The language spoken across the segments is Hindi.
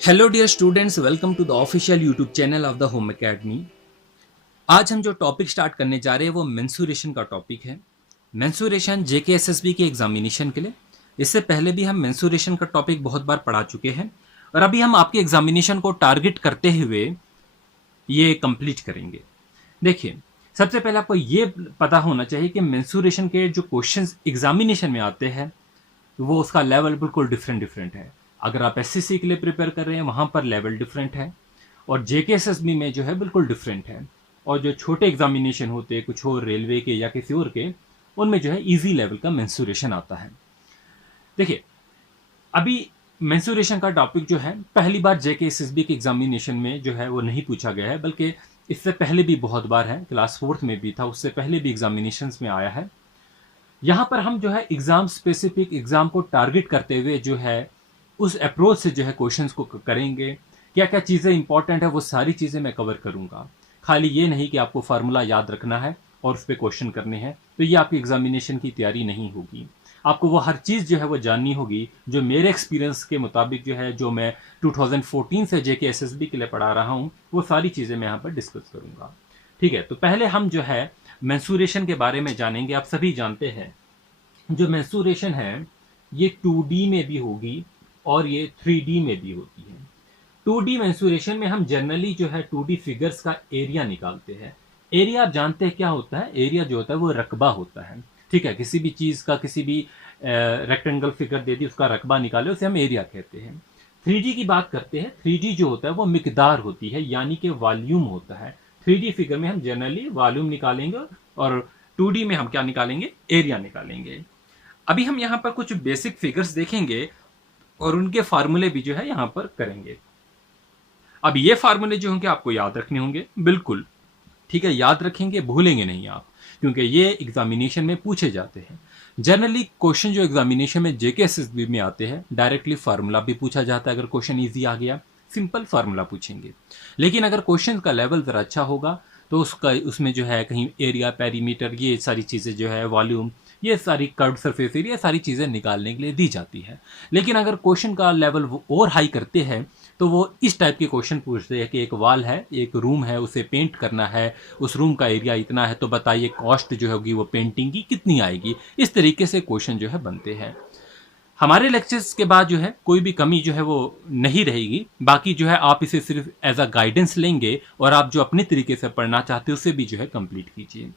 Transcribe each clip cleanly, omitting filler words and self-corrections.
Hello dear students, welcome to the official YouTube channel of the home academy. आज हम जो टॉपिक स्टार्ट करने जा रहे हैं वो मेंसुरेशन का टॉपिक है। मेंसुरेशन जेकेएसएसबी के एग्जामिनेशन के लिए। इससे पहले भी हम मेंसुरेशन का टॉपिक बहुत बार पढ़ा चुके हैं और अभी हम आपके एग्जामिनेशन को टारगेट करते हुए ये कंप्लीट करेंगे। देखिए, सबसे पहले आपको ये पता होना चाहिए कि मेंसुरेशन के जो क्वेश्चंस एग्जामिनेशन में आते हैं वो उसका लेवल बिल्कुल डिफरेंट डिफरेंट है। अगर आप एससीसी के लिए प्रिपेयर कर रहे हैं वहां पर लेवल डिफरेंट है और जेकेएसएसबी में जो है बिल्कुल डिफरेंट है। और जो छोटे एग्जामिनेशन होते हैं कुछ और रेलवे के या किसी और के, उनमें जो है इजी लेवल का मेंसुरेशन आता है। देखिए, अभी मेंसुरेशन का टॉपिक जो है पहली बार जेकेएसएसबी के एग्जामिनेशन में जो है वो नहीं पूछा गया है, बल्कि इससे पहले भी बहुत बार है। क्लास 4th में भी था, उससे पहले भी एग्जामिनेशंस में आया है। यहाँ पर हम जो है एग्जाम स्पेसिफिक एग्जाम को टारगेट करते हुए जो है उस अप्रोच से जो है क्वेश्चंस को करेंगे। क्या क्या चीज़ें इंपॉर्टेंट है वो सारी चीज़ें मैं कवर करूंगा। खाली ये नहीं कि आपको फार्मूला याद रखना है और उस पर क्वेश्चन करने हैं, तो ये आपकी एग्जामिनेशन की तैयारी नहीं होगी। आपको वो हर चीज़ जो है वो जाननी होगी जो मेरे एक्सपीरियंस के मुताबिक जो है, जो मैं 2014 से जेकेएसएसबी के लिए पढ़ा रहा हूँ, वो सारी चीज़ें मैं यहाँ पर डिस्कस करूंगा। ठीक है, तो पहले हम जो है मेंसुरेशन के बारे में जानेंगे। आप सभी जानते हैं जो मेंसुरेशन है ये 2D में भी होगी और ये 3D में भी होती है। 2D मेंसुरेशन में हम जनरली जो है 2D फिगर्स का एरिया निकालते हैं। एरिया आप जानते हैं क्या होता है? एरिया जो होता है वो रकबा होता है। ठीक है, किसी भी चीज का किसी भी रेक्टेंगल फिगर दे दी, उसका रकबा निकाले, उसे हम एरिया कहते हैं। 3D की बात करते हैं। 3D जो होता है वो मिकदार होती है, यानी कि वॉल्यूम होता है। 3D फिगर में हम जनरली वॉल्यूम निकालेंगे और 2D में हम क्या निकालेंगे? एरिया निकालेंगे। अभी हम यहाँ पर कुछ बेसिक फिगर्स देखेंगे और उनके फार्मूले भी जो है यहाँ पर करेंगे। अब ये फार्मूले जो होंगे आपको याद रखने होंगे, बिल्कुल। ठीक है, याद रखेंगे, भूलेंगे नहीं आप, क्योंकि ये एग्जामिनेशन में पूछे जाते हैं। जनरली क्वेश्चन जो एग्जामिनेशन में जेकेएसएसबी में आते हैं, डायरेक्टली फार्मूला भी पूछा जाता है। अगर क्वेश्चन इजी आ गया, सिंपल फार्मूला पूछेंगे। लेकिन अगर क्वेश्चन का लेवल जरा अच्छा होगा तो उसका उसमें जो है कहीं एरिया, पेरीमीटर, ये सारी चीज़ें जो है, वॉल्यूम, ये सारी कर्व सरफेस एरिया, सारी चीज़ें निकालने के लिए दी जाती है। लेकिन अगर क्वेश्चन का लेवल वो और हाई करते हैं तो वो इस टाइप के क्वेश्चन पूछते हैं कि एक वॉल है, एक रूम है, उसे पेंट करना है, उस रूम का एरिया इतना है, तो बताइए कॉस्ट जो होगी वो पेंटिंग की कितनी आएगी। इस तरीके से क्वेश्चन जो है बनते हैं। हमारे लेक्चर्स के बाद जो है कोई भी कमी जो है वो नहीं रहेगी। बाकी जो है आप इसे सिर्फ एज अ गाइडेंस लेंगे और आप जो अपने तरीके से पढ़ना चाहते हैं उसे भी जो है कंप्लीट कीजिए।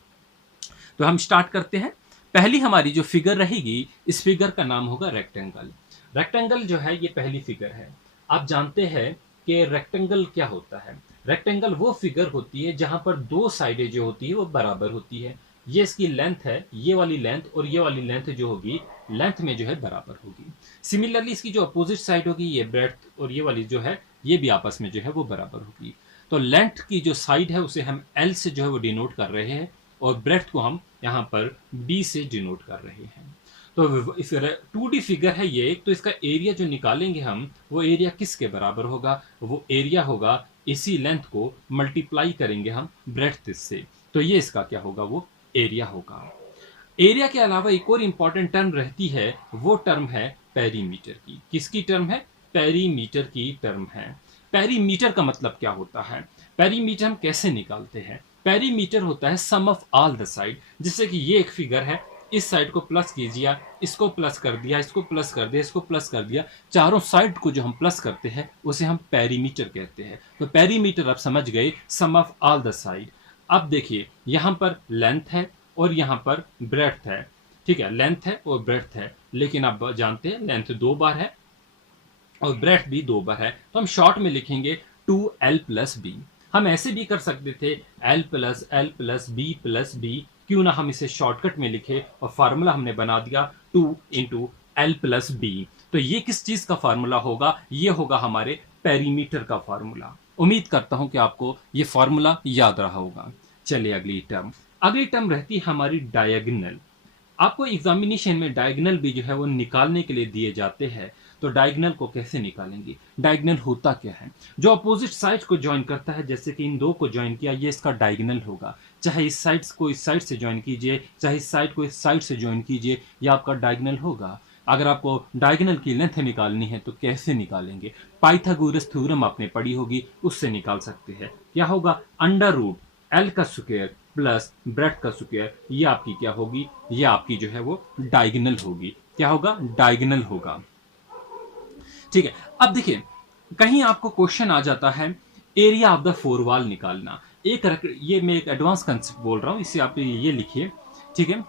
तो हम स्टार्ट करते हैं। पहली हमारी जो फिगर रहेगी, इस फिगर का नाम होगा रेक्टेंगल। रेक्टेंगल जो है ये पहली फिगर है। आप जानते हैं कि रेक्टेंगल क्या होता है? रेक्टेंगल वो फिगर होती है जहां पर दो साइडें जो होती है वो बराबर होती है। ये इसकी लेंथ है, ये वाली लेंथ और ये वाली लेंथ जो होगी, लेंथ में जो है बराबर होगी। सिमिलरली इसकी जो अपोजिट साइड होगी, ये ब्रेड्थ और ये वाली जो है, ये भी आपस में जो है वो बराबर होगी। तो लेंथ की जो साइड है उसे हम एल से जो है वो डिनोट कर रहे हैं और ब्रेड्थ को हम यहाँ पर बी से डिनोट कर रहे हैं। तो इस 2D फिगर है ये, तो इसका एरिया जो निकालेंगे हम, वो एरिया किसके बराबर होगा? वो एरिया होगा इसी लेंथ को मल्टीप्लाई करेंगे हम ब्रेड्थ से, तो ये इसका क्या होगा? वो एरिया होगा। एरिया के अलावा एक और इंपॉर्टेंट टर्म रहती है, वो टर्म है पेरीमीटर की। किसकी टर्म है? पेरीमीटर की टर्म है। पेरीमीटर का मतलब क्या होता है? पेरीमीटर हम कैसे निकालते हैं? पेरीमीटर होता है sum of all the side. जैसे कि ये एक फिगर है, इस साइड को प्लस कीजिए, इसको प्लस कर दिया, इसको प्लस कर दिया, इसको प्लस कर दिया, चारों साइड को जो हम प्लस करते हैं उसे हम पेरीमीटर कहते हैं। तो पेरीमीटर आप समझ गए, सम ऑफ ऑल द साइड। अब देखिए, यहां पर लेंथ है और यहां पर ब्रेड्थ है। ठीक है, लेंथ है और ब्रेड्थ है, लेकिन आप जानते हैं लेंथ 2 बार है और ब्रेड्थ भी 2 बार है, तो हम शॉर्ट में लिखेंगे 2l प्लस बी। हम ऐसे भी कर सकते थे l प्लस बी। क्यों ना हम इसे शॉर्टकट में लिखे और फार्मूला हमने बना दिया 2 इंटू एल प्लस बी। तो ये किस चीज का फार्मूला होगा? ये होगा हमारे पेरीमीटर का फार्मूला। उम्मीद करता हूं कि आपको ये फार्मूला याद रहा होगा। चलिए अगली टर्म रहती है हमारी डायगोनल। आपको एग्जामिनेशन में डायगोनल भी जो है वो निकालने के लिए दिए जाते हैं। तो डायगोनल को कैसे निकालेंगे? डायगोनल होता क्या है? जो अपोजिट साइड को ज्वाइन करता है, जैसे कि इन दो को ज्वाइन किया, ये इसका डायगोनल होगा। चाहे इस साइड को इस साइड से ज्वाइन कीजिए, चाहे इस साइड को इस साइड से ज्वाइन कीजिए, ये आपका डायगोनल होगा। अगर आपको डायगोनल की लेंथ निकालनी है तो कैसे निकालेंगे? पाइथागोरस थ्योरम आपने पढ़ी होगी, उससे निकाल सकते हैं। क्या होगा? अंडर रूट एल का स्क्वायर प्लस ब्रेथ का स्क्वायर, ये आपकी क्या होगी? ये आपकी जो है वो डायगोनल होगी। क्या होगा? डायगोनल होगा। ठीक है। अब देखिए, कहीं आपको क्वेश्चन आ जाता है area of the four wall निकालना। ये मैं एक एडवांस कंसेप्ट बोल रहा हूं, इससे आप ये लिखिए। ठीक है।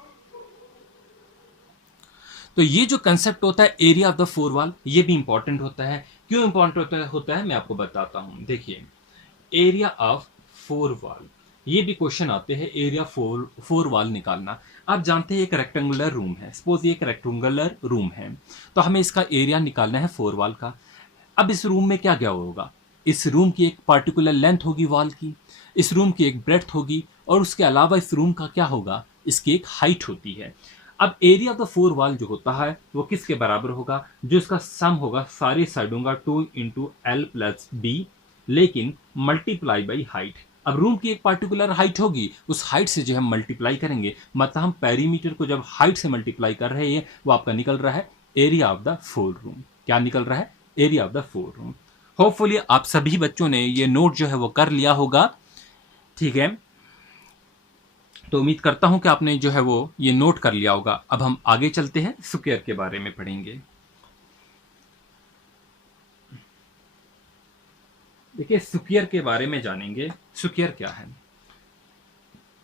तो ये जो कंसेप्ट होता है area of the four wall, ये भी इंपॉर्टेंट होता है। क्यों इंपॉर्टेंट होता है मैं आपको बताता हूं। देखिए, एरिया ऑफ फोर वॉल, ये भी क्वेश्चन आते हैं। एरिया फोर वॉल निकालना। आप जानते हैं एक रेक्टेंगुलर रूम है, सपोज ये एक रेक्टेंगुलर रूम है, तो हमें इसका एरिया निकालना है फोर वॉल का। अब इस रूम में क्या क्या होगा? इस रूम की एक पर्टिकुलर लेंथ होगी वॉल की, इस रूम की एक ब्रेड्थ होगी, और उसके अलावा इस रूम का क्या होगा? इसकी एक हाइट होती है। अब area of the four wall जो होता है वो किसके बराबर होगा? जो इसका सम होगा सारी साइडों का 2 × L + B, लेकिन मल्टीप्लाई बाई हाइट। अब रूम की एक पार्टिकुलर हाइट होगी, उस हाइट से जो हम मल्टीप्लाई करेंगे, मतलब हम पेरीमीटर को जब हाइट से मल्टीप्लाई कर रहे हैं, वो आपका निकल रहा है area of the four room. क्या निकल रहा है? Area of the four room. Hopefully आप सभी बच्चों ने ये नोट जो है वो कर लिया होगा। ठीक है, तो उम्मीद करता हूं कि आपने जो है वो ये नोट कर लिया होगा। अब हम आगे चलते हैं, स्क्वायर के बारे में पढ़ेंगे। देखिए, स्क्वायर के बारे में जानेंगे। स्क्वायर क्या है?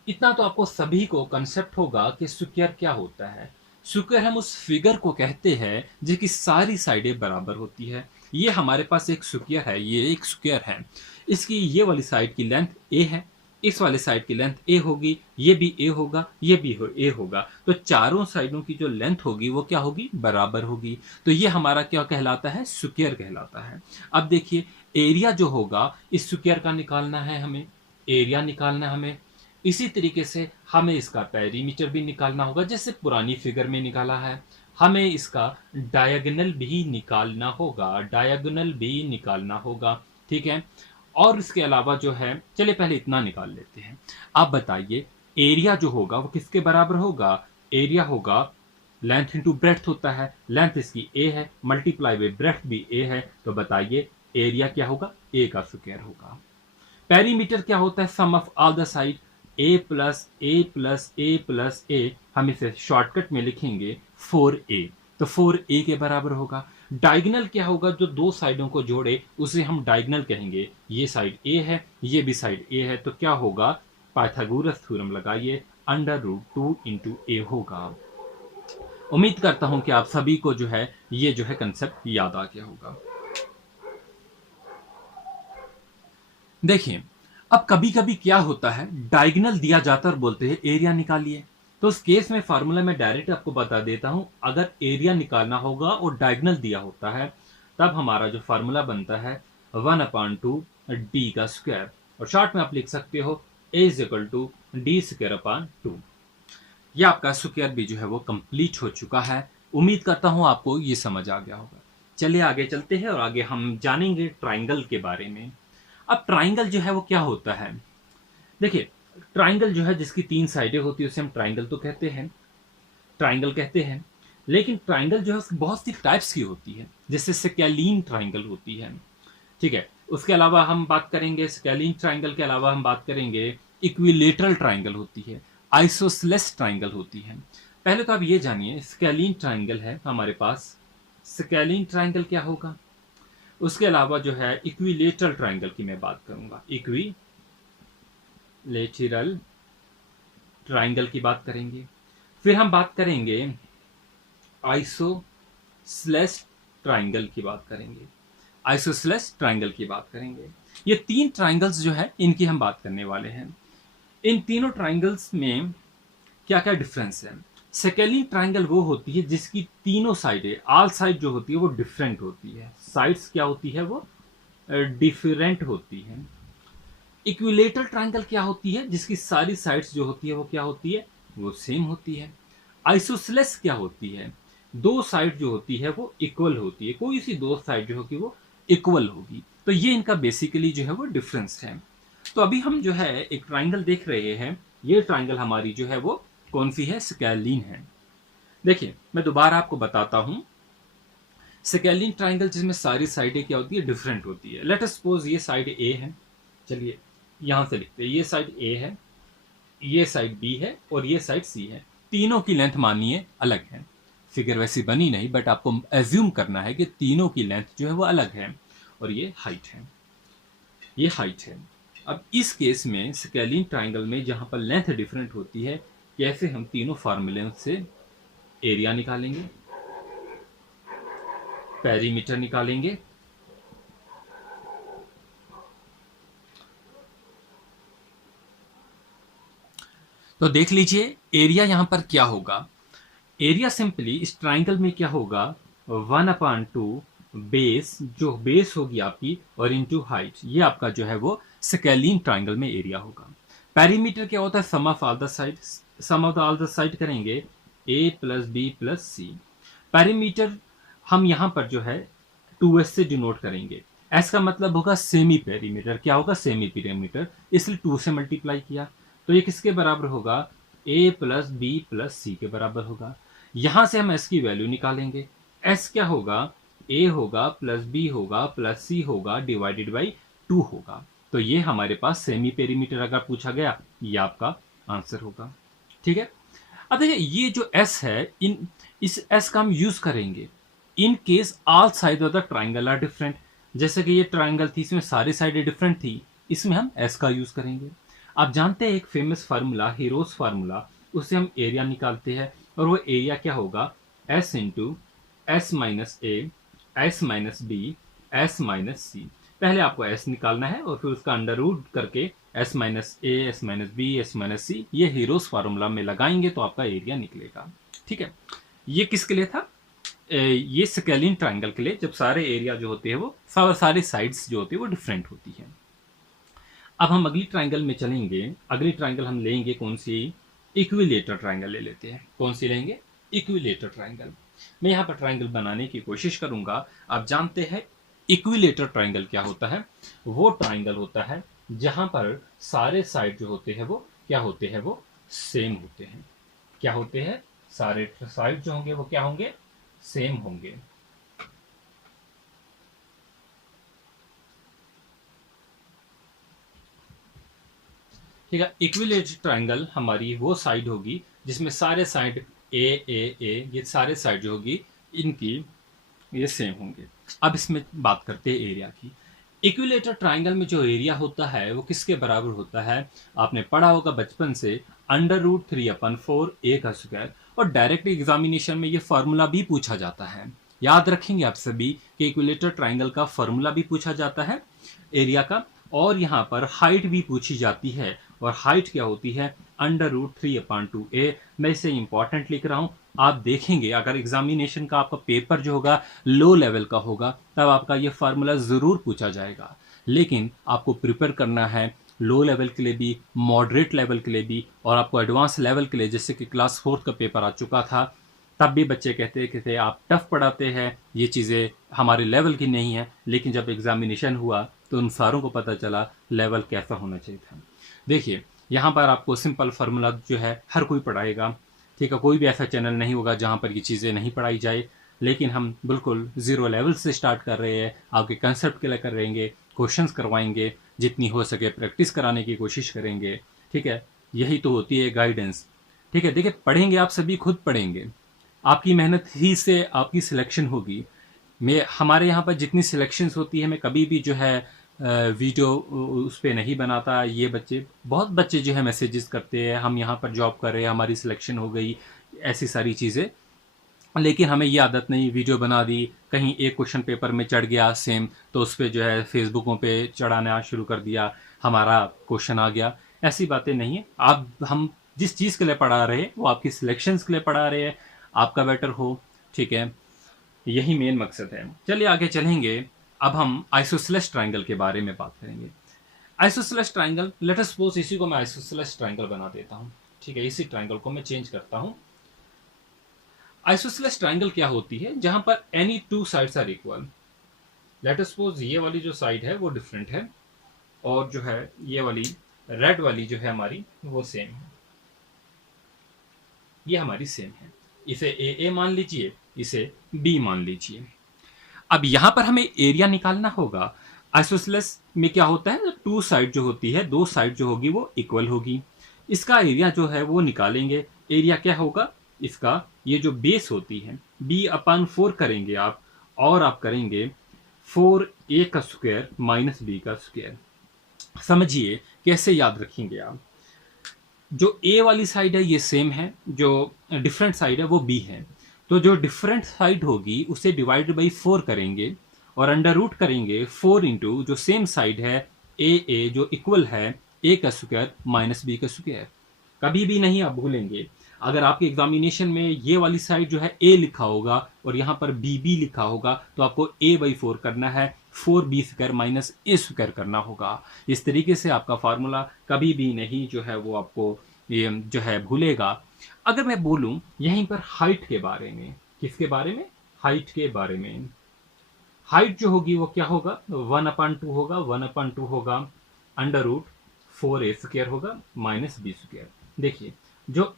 इतना तो आपको सभी को कंसेप्ट होगा कि स्क्वायर क्या होता है। स्क्वायर हम उस फिगर को कहते हैं जिसकी सारी साइडें बराबर होती है। ये हमारे पास एक स्क्वायर है, ये एक स्क्वायर है। इसकी ये वाली साइड की लेंथ ए है, इस वाले साइड की लेंथ ए होगी, ये भी ए होगा, ये भी ए होगा। तो चारों साइडों की जो लेंथ होगी वो क्या होगी? बराबर होगी। तो ये हमारा क्या कहलाता है? स्क्वायर कहलाता है। अब देखिए, एरिया जो होगा इस स्क्वायर का निकालना है हमें, एरिया निकालना है हमें। इसी तरीके से हमें इसका पेरीमीटर भी निकालना होगा, जैसे पुरानी फिगर में निकाला है। हमें इसका डायगोनल भी निकालना होगा, डायगोनल भी निकालना होगा। ठीक है। और इसके अलावा जो है, चलिए पहले इतना निकाल लेते हैं। आप बताइए, एरिया जो होगा वो किसके बराबर होगा? एरिया होगा लेंथ इंटू ब्रेड्थ होता है। लेंथ इसकी ए है, मल्टीप्लाई बाई ब्रेड्थ भी ए है, तो बताइए एरिया क्या होगा? ए का स्क्वायर होगा। पेरीमीटर क्या होता है? Sum of all the side, A plus A plus A plus A, हम इसे शॉर्टकट में लिखेंगे 4a, तो 4a के बराबर होगा। डायगोनल क्या होगा? जो दो साइडों को जोड़े उसे हम डायगोनल कहेंगे। ये साइड a है, ये भी साइड a है, तो क्या होगा? पाइथागोरस थ्योरम लगाइए, √2 × a होगा। उम्मीद करता हूं कि आप सभी को जो है ये जो है कंसेप्ट याद आ गया होगा। देखिए, अब कभी कभी क्या होता है, डायगोनल दिया जाता और बोलते हैं एरिया निकालिए। तो उस केस में फार्मूला मैं डायरेक्ट आपको बता देता हूं। अगर एरिया निकालना होगा और डायगोनल दिया होता है, तब हमारा जो फार्मूला बनता है 1/2 d का स्क्वायर, और शॉर्ट में आप लिख सकते हो a = d²/2। यह आपका स्क्वायर भी जो है वो कंप्लीट हो चुका है। उम्मीद करता हूं आपको ये समझ आ गया होगा। चलिए आगे चलते हैं और आगे हम जानेंगे ट्राइंगल के बारे में। अब ट्राइंगल जो है वो क्या होता है? देखिए, ट्राइंगल जो है जिसकी 3 साइडें होती है उसे हम ट्राइंगल तो कहते हैं, ट्राइंगल कहते हैं। लेकिन ट्राइंगल जो है बहुत सी टाइप्स की होती है, जैसे स्केलीन ट्राइंगल होती है। ठीक है। उसके अलावा हम बात करेंगे, स्केलीन ट्राइंगल के अलावा हम बात करेंगे इक्विलेटरल ट्राइंगल होती है, आइसोसेलेस ट्राइंगल होती है। पहले तो आप ये जानिए, स्केलीन ट्राइंगल है हमारे पास, स्केलीन ट्राइंगल क्या होगा। उसके अलावा जो है इक्विलेटरल ट्राइंगल की मैं बात करूंगा, इक्विलेटरल ट्राइंगल की बात करेंगे। फिर हम बात करेंगे आइसोसेलेस ट्राइंगल की बात करेंगे, आइसोसेलेस ट्राइंगल की बात करेंगे। ये 3 ट्राइंगल्स जो है इनकी हम बात करने वाले हैं। इन तीनों ट्राइंगल्स में क्या क्या डिफरेंस है? स्केलीन ट्राइंगल वो होती है जिसकी तीनों साइडें, ऑल साइड जो होती है वो डिफरेंट होती है। साइड्स क्या होती है? वो डिफरेंट होती है। इक्विलेटरल ट्राइंगल क्या होती है? जिसकी सारी साइड्स जो होती है वो क्या होती है? वो सेम होती है। आइसोसेलेस क्या होती है? दो साइड जो होती है वो इक्वल होती है, कोई सी दो साइड जो होगी वो इक्वल होगी। तो ये इनका बेसिकली जो है वो डिफरेंस है। तो अभी हम जो है एक ट्राइंगल देख रहे हैं। ये ट्राइंगल हमारी जो है वो कौन सी है? स्केलीन है। देखिए, मैं दोबारा आपको बताता हूं, स्केलिन ट्राइंगल जिसमें सारी साइडें क्या होती है, डिफरेंट होती है। लेट अस सपोज ये साइड ए है, चलिए यहां से लिखते हैं, ये साइड ए है, ये साइड बी है और ये साइड सी है। तीनों की लेंथ मानिए अलग है। फिगर वैसी बनी नहीं, बट आपको एज्यूम करना है कि तीनों की लेंथ जो है वो अलग है और ये हाइट है, ये हाइट है। अब इस केस में स्केलिन ट्राइंगल में जहां पर लेंथ डिफरेंट होती है, कैसे हम तीनों फार्मूले से एरिया निकालेंगे, पेरीमीटर निकालेंगे, तो देख लीजिए एरिया यहां पर क्या होगा। एरिया सिंपली इस ट्राइंगल में क्या होगा, 1/2 बेस, जो बेस होगी आपकी, और इंटू हाइट, ये आपका जो है वो स्केलिन ट्राइंगल में एरिया होगा। पेरीमीटर क्या होता है, sum of all the side, sum of all the side करेंगे A plus B plus C. Perimeter हम यहां पर जो है 2s से डिनोट करेंगे। एस का मतलब होगा सेमी पेरीमीटर, क्या होगा, सेमी पेरीमीटर, इसलिए 2 से मल्टीप्लाई किया, तो ये किसके बराबर होगा, a प्लस बी प्लस सी के बराबर होगा। यहां से हम s की वैल्यू निकालेंगे, s क्या होगा, a होगा प्लस b होगा प्लस c होगा डिवाइडेड बाई 2 होगा। तो ये हमारे पास सेमी पेरीमीटर अगर पूछा गया, ये आपका आंसर होगा। ठीक है। अब देखिए ये जो s है, इस s का हम यूज करेंगे in case all side of the triangle are different. जैसे कि ये ट्राइंगल थी, इसमें सारी साइडें डिफरेंट थी, इसमें हम s का यूज करेंगे। आप जानते हैं एक फेमस फार्मूला, हीरोज फार्मूला, उससे हम एरिया निकालते हैं, और वो एरिया क्या होगा, s into s minus a, s minus b, s minus c. पहले आपको s निकालना है और फिर उसका अंडर रूट करके s minus a, s minus b, s minus c, ये हीरोज फार्मूला में लगाएंगे तो आपका एरिया निकलेगा। ठीक है। ये किसके लिए था, ये स्केलिन ट्राइंगल के लिए, जब सारे एरिया जो होते हैं वो सारे साइड्स जो होती है वो डिफरेंट होती है। अब हम अगली ट्राइंगल में चलेंगे। अगली ट्राइंगल हम लेंगे कौन सी, इक्विलेटर ट्राइंगल ले लेते हैं। कौन सी लेंगे, इक्विलेटर ट्राइंगल। मैं यहाँ पर ट्राइंगल बनाने की कोशिश करूंगा। आप जानते हैं इक्विलेटर ट्राइंगल क्या होता है, वो ट्राइंगल होता है जहां पर सारे साइड जो होते हैं वो क्या होते हैं, वो सेम होते हैं। क्या होते हैं, सारे साइड जो होंगे वो क्या होंगे, सेम होंगे। ठीक है। इक्विलेटरल ट्राइंगल हमारी वो साइड होगी जिसमें सारे साइड ए, ये सारे साइड जो होगी इनकी ये सेम होंगे। अब इसमें बात करते हैं एरिया की। इक्विलेटर ट्राइंगल में जो एरिया होता है वो किसके बराबर होता है, आपने पढ़ा होगा बचपन से, √3/4 ए का स्क्वायर। और डायरेक्ट एग्जामिनेशन में ये फॉर्मूला भी पूछा जाता है। याद रखेंगे आप सभी कि इक्विलेटर ट्राइंगल का फॉर्मूला भी पूछा जाता है एरिया का, और यहाँ पर हाइट भी पूछी जाती है। और हाइट क्या होती है, √3/2a। मैं इसे इंपॉर्टेंट लिख रहा हूं। आप देखेंगे अगर एग्जामिनेशन का आपका पेपर जो होगा लो लेवल का होगा, तब आपका ये फार्मूला जरूर पूछा जाएगा। लेकिन आपको प्रिपेयर करना है लो लेवल के लिए भी, मॉडरेट लेवल के लिए भी, और आपको एडवांस लेवल के लिए, जैसे कि क्लास 4 का पेपर आ चुका था, तब भी बच्चे कहते थे आप टफ पढ़ाते हैं, ये चीज़ें हमारे लेवल की नहीं है। लेकिन जब एग्जामिनेशन हुआ तो उन सारों को पता चला लेवल कैसा होना चाहिए था। देखिए यहाँ पर आपको सिंपल फार्मूला जो है हर कोई पढ़ाएगा। ठीक है, कोई भी ऐसा चैनल नहीं होगा जहाँ पर ये चीज़ें नहीं पढ़ाई जाए। लेकिन हम बिल्कुल ज़ीरो लेवल से स्टार्ट कर रहे हैं, आपके कंसेप्ट के लिए कर रहेंगे, क्वेश्चंस करवाएंगे, जितनी हो सके प्रैक्टिस कराने की कोशिश करेंगे। ठीक है, यही तो होती है गाइडेंस। ठीक है, देखिए पढ़ेंगे आप सभी, खुद पढ़ेंगे, आपकी मेहनत ही से आपकी सिलेक्शन होगी। मैं हमारे यहाँ पर जितनी सिलेक्शंस होती है, मैं कभी भी जो है वीडियो उस पर नहीं बनाता। ये बच्चे, बहुत बच्चे जो है मैसेजेस करते हैं, हम यहाँ पर जॉब कर रहे हैं, हमारी सिलेक्शन हो गई, ऐसी सारी चीज़ें। लेकिन हमें ये आदत नहीं, वीडियो बना दी, कहीं एक क्वेश्चन पेपर में चढ़ गया सेम, तो उस पर जो है फेसबुकों पे चढ़ाना शुरू कर दिया, हमारा क्वेश्चन आ गया। ऐसी बातें नहीं है। आप, हम जिस चीज़ के लिए पढ़ा रहे हैं वो आपकी सिलेक्शंस के लिए पढ़ा रहे हैं, आपका बेटर हो। ठीक है, यही मेन मकसद है। चलिए आगे चलेंगे। अब हम आइसोसेलेस ट्राइंगल के बारे में बात करेंगे। Isosceles triangle, late us suppose इसी को मैं आइसोसेलेस ट्राइंगल बना देता हूँ। ठीक है, इसी ट्राइंगल को मैं चेंज करता हूँ। आइसोसेलेस ट्राइंगल क्या होती है, जहां पर any two sides are equal. Let us suppose ये वाली जो साइड है वो डिफरेंट है, और जो है ये वाली रेड वाली जो है हमारी वो सेम है, ये हमारी सेम है। इसे ए मान लीजिए, इसे बी मान लीजिए। अब यहाँ पर हमें एरिया निकालना होगा। आइसोसेलेस में क्या होता है, टू साइड जो होती है, दो साइड जो होगी वो इक्वल होगी। इसका एरिया जो है वो निकालेंगे। एरिया क्या होगा इसका, ये जो बेस होती है b/4 करेंगे आप, और आप करेंगे 4a का स्क्वायर माइनस b का स्क्वायर। समझिए कैसे याद रखेंगे आप। जो a वाली साइड है ये सेम है, जो डिफरेंट साइड है वो b है। तो जो डिफरेंट साइड होगी उसे डिवाइड बाई 4 करेंगे और अंडर रूट करेंगे 4 इंटू जो सेम साइड है a जो इक्वल है a का स्क्वायर माइनस b का स्क्वायर। कभी भी नहीं आप भूलेंगे। अगर आपके एग्जामिनेशन में ये वाली साइड जो है a लिखा होगा और यहाँ पर b लिखा होगा तो आपको a/4 करना है, 4b square minus a square करना होगा। इस तरीके से आपका फार्मूला कभी भी नहीं जो है वो आपको ये जो है भूलेगा। अगर मैं बोलूं यहीं पर हाइट के बारे में, किसके बारे में, हाइट के बारे में। हाइट जो होगी वो क्या होगा, 1/2 होगा, 1/2 होगा अंडर रूट 4a स्क्वायर होगा माइनस b स्क्वायर। देखिए जो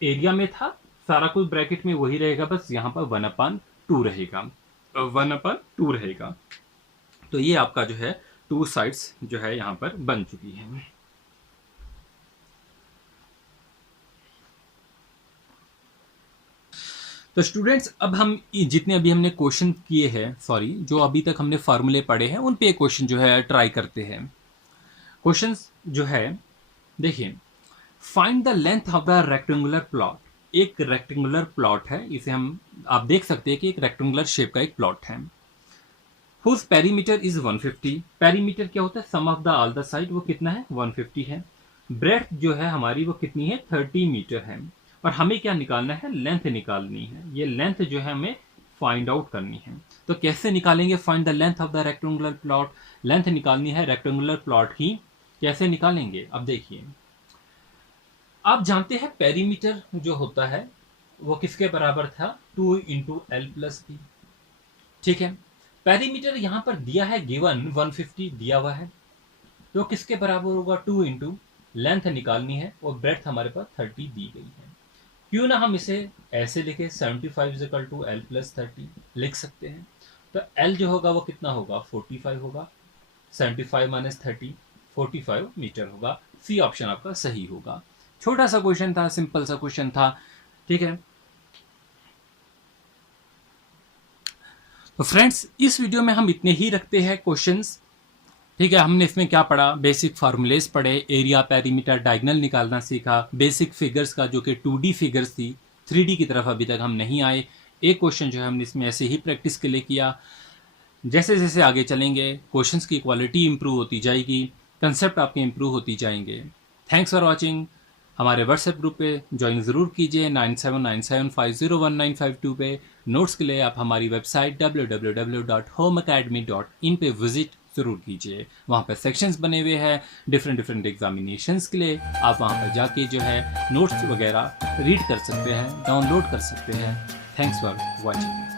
एरिया में था सारा कुछ ब्रैकेट में वही रहेगा, बस यहाँ पर 1/2 रहेगा, 1/2 रहेगा। तो ये आपका जो है टू साइड्स जो है यहाँ पर बन चुकी है। तो स्टूडेंट्स अब हम जितने अभी हमने क्वेश्चन किए हैं, सॉरी जो अभी तक हमने फार्मूले पढ़े हैं उन पे क्वेश्चन जो है ट्राई करते हैं। क्वेश्चंस जो है देखिए, find the length of the rectangular plot. एक रेक्टेंगुलर प्लॉट है, इसे हम आप देख सकते हैं कि एक रेक्टेंगुलर शेप का एक प्लॉट है। Whose perimeter is 150। पेरीमीटर क्या होता है, sum of the all the side, वो कितना है 150 है। ब्रेड्थ जो है हमारी वो कितनी है 30 मीटर है। और हमें क्या निकालना है, लेंथ निकालनी है। ये लेंथ जो है हमें फाइंड आउट करनी है। तो कैसे निकालेंगे, find the length of the rectangular plot. Length निकालनी है रेक्टेंगुलर प्लॉट की, कैसे निकालेंगे। अब देखिए आप जानते हैं पेरीमीटर जो होता है वो किसके बराबर था, 2 इंटू एल प्लस बी। ठीक है, पेरीमीटर यहां पर दिया है, गिवन 150 दिया हुआ है, तो किसके बराबर होगा 2 इंटू लेंथ निकालनी है और ब्रेड्थ हमारे पास 30 दी गई है। क्यों ना हम इसे ऐसे लिखे 75 इक्वल टू एल प्लस 30 लिख सकते हैं। तो एल जो होगा वो कितना होगा 45 होगा, 75 माइनस 30 45 मीटर होगा। सी ऑप्शन आपका सही होगा। छोटा सा क्वेश्चन था, सिंपल सा क्वेश्चन था। ठीक है, तो फ्रेंड्स इस वीडियो में हम इतने ही रखते हैं क्वेश्चंस। ठीक है, हमने इसमें क्या पढ़ा, बेसिक फार्मूलेस पढ़े, एरिया पेरीमीटर डायगोनल निकालना सीखा, बेसिक फिगर्स का जो कि 2D फिगर्स थी, 3D की तरफ अभी तक हम नहीं आए। एक क्वेश्चन जो है हमने इसमें ऐसे ही प्रैक्टिस के लिए किया। जैसे जैसे आगे चलेंगे क्वेश्चंस की क्वालिटी इंप्रूव होती जाएगी, कंसेप्ट आपके इंप्रूव होती जाएंगे। Thanks for watching. हमारे व्हाट्सएप ग्रुप पे ज्वाइन ज़रूर कीजिए 9797501952 पे। नोट्स के लिए आप हमारी वेबसाइट www.homeacademy.in पे विजिट ज़रूर कीजिए। वहाँ पर सेक्शंस बने हुए हैं डिफरेंट एग्जामिनेशंस के लिए। आप वहाँ पर जाके जो है नोट्स वगैरह रीड कर सकते हैं, डाउनलोड कर सकते हैं। Thanks for watching.